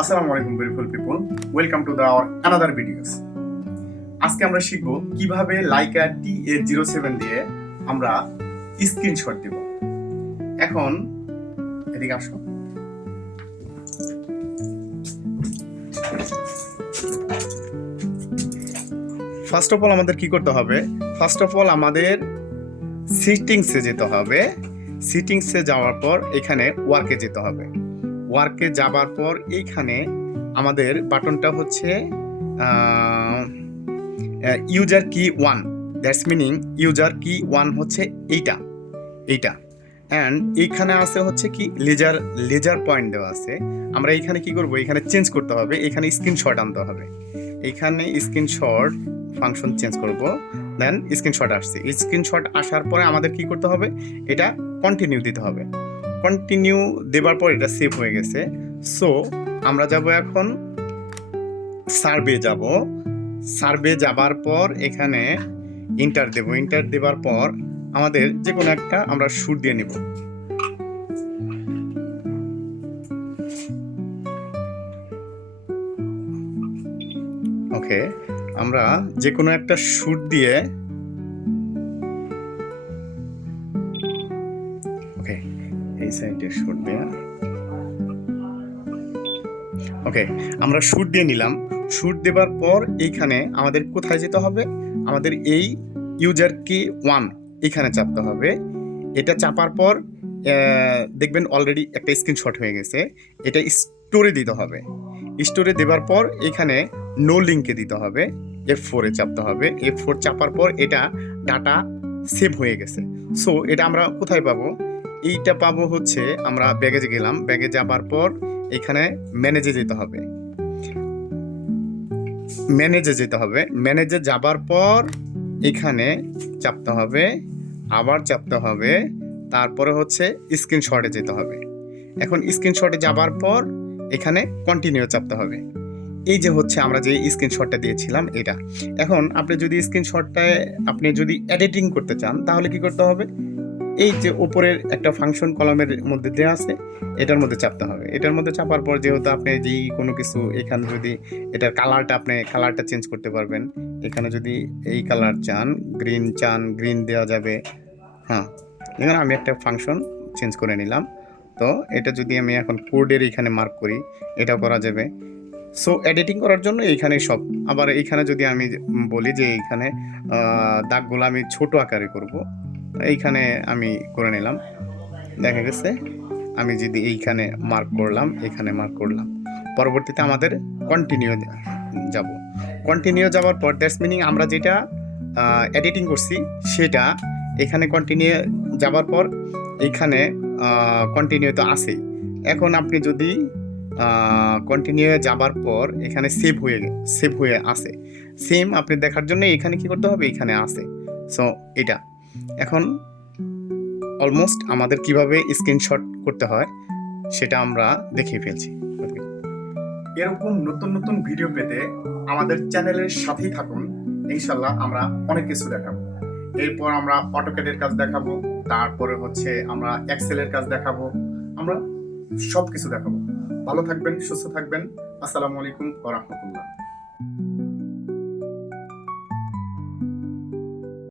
আসসালামু আলাইকুম beautiful people, welcome to the another videos. আজকে আমরা শিখব কিভাবে লাইকা TH07 দিয়ে আমরা স্ক্রিনশট দেব। এখন এদিকে আসো। ফার্স্ট অফ অল আমাদের কি করতে হবে? ফার্স্ট অফ অল আমাদের সেটিংসে যেতে হবে। সেটিংসে যাওয়ার পর এখানে ওয়ার্কে যেতে হবে। ওয়ার্কে যাবার পর এইখানে আমাদের বাটনটা হচ্ছে ইউজার কি 1, দ্যাটস মিনিং ইউজার কি 1 হচ্ছে এইটা অ্যান্ড এইখানে আছে হচ্ছে কি লেজার পয়েন্ট দেওয়া আছে। আমরা এইখানে কি করব? এখানে চেঞ্জ করতে হবে, এখানে স্ক্রিনশট আনতে হবে। এইখানে স্ক্রিনশট ফাংশন চেঞ্জ করব, দেন স্ক্রিনশট আসছে। স্ক্রিনশট আসার পরে আমাদের কি করতে হবে? এটা কন্টিনিউ দিতে হবে। কন্টিনিউ দেবার পর এটা সেভ হয়ে গেছে। সো আমরা যাব এখন সার্ভে যাবার পর এখানে ইন্টার দেব। ইন্টার দেবার পর আমাদের যে কোনো একটা আমরা শুট দিয়ে নিব। ওকে, আমরা যে কোনো একটা শুট দিয়ে ওকে এই সাইডে শুট দেয়া। ওকে, আমরা শুট দিয়ে নিলাম। শুট দেবার পর এইখানে আমাদের কোথায় যেতে হবে? আমাদের এই ইউজার কি 1 এখানে চাপতে হবে। এটা চাপার পর দেখবেন অলরেডি একটা স্ক্রিনশট হয়ে গেছে। এটা স্টোরে দিতে হবে। স্টোরে দেবার পর এখানে নো লিঙ্কে দিতে হবে, F4 এ চাপতে হবে। F4 চাপার পর এটা ডাটা সেভ হয়ে গেছে। সো এটা আমরা কোথায় পাবো? এইটা পাবো হচ্ছে আমরা ব্যাগেজে গেলাম। ব্যাগে যাবার পর এখানে ম্যানেজে যেতে হবে। ম্যানেজে যাবার পর এখানে চাপতে হবে, আবার চাপতে হবে, তারপরে হচ্ছে স্ক্রিনশটে যেতে হবে। এখন স্ক্রিনশটে যাবার পর এখানে কন্টিনিউ চাপতে হবে। এই যে হচ্ছে আমরা যে স্ক্রিনশটটা দিয়েছিলাম এটা। এখন আপনি যদি স্ক্রিনশটটায় আপনি যদি এডিটিং করতে চান তাহলে কি করতে হবে? এই যে উপরের একটা ফাংশন কলামের মধ্যে দেওয়া আছে, এটার মধ্যে চাপতে হবে। এটার মধ্যে চাপার পর যেহেতু আপনি যেই কোনো কিছু এখানে যদি এটার কালারটা চেঞ্জ করতে পারবেন। এখানে যদি এই কালার চান, গ্রিন দেওয়া যাবে। হ্যাঁ, এখানে আমি একটা ফাংশন চেঞ্জ করে নিলাম। তো এটা যদি আমি এখন কোডের এখানে মার্ক করি, এটা করা যাবে। সো এডিটিং করার জন্য এইখানেই সব। আবার এইখানে যদি আমি বলি যে এইখানে দাগগুলো আমি ছোট আকারে করব, এইখানে আমি করে নিলাম। দেখা গেছে আমি যদি এইখানে মার্ক করলাম, এখানে মার্ক করলাম, পরবর্তীতে আমাদের কন্টিনিউ যাওয়ার পর দ্যাটস মিনিং আমরা যেটা এডিটিং করছি সেটা এখানে কন্টিনিউ যাওয়ার পর এইখানে কন্টিনিউ তো আসেই। এখন আপনি যদি কন্টিনিউ যাবার পর এখানে সেভ হয়ে আসে, সেম আপনি দেখার জন্য এখানে কি করতে হবে? এখানে আসে। সো এটা এখন অলমোস্ট আমাদের কিভাবে স্ক্রিনশট করতে হয় সেটা আমরা দেখিয়ে ফেলছি। এরকম নতুন নতুন ভিডিও পেতে আমাদের চ্যানেলের সাথেই থাকুন। ইনশাল্লাহ আমরা অনেক কিছু দেখাবো। এরপর আমরা অটোক্যাডের কাজ দেখাবো, তারপরে হচ্ছে আমরা এক্সেলের কাজ দেখাবো, আমরা সব কিছু দেখাবো। ভালো থাকবেন, সুস্থ থাকবেন। আসসালামু আলাইকুম ওয়া রাহমাতুল্লাহ।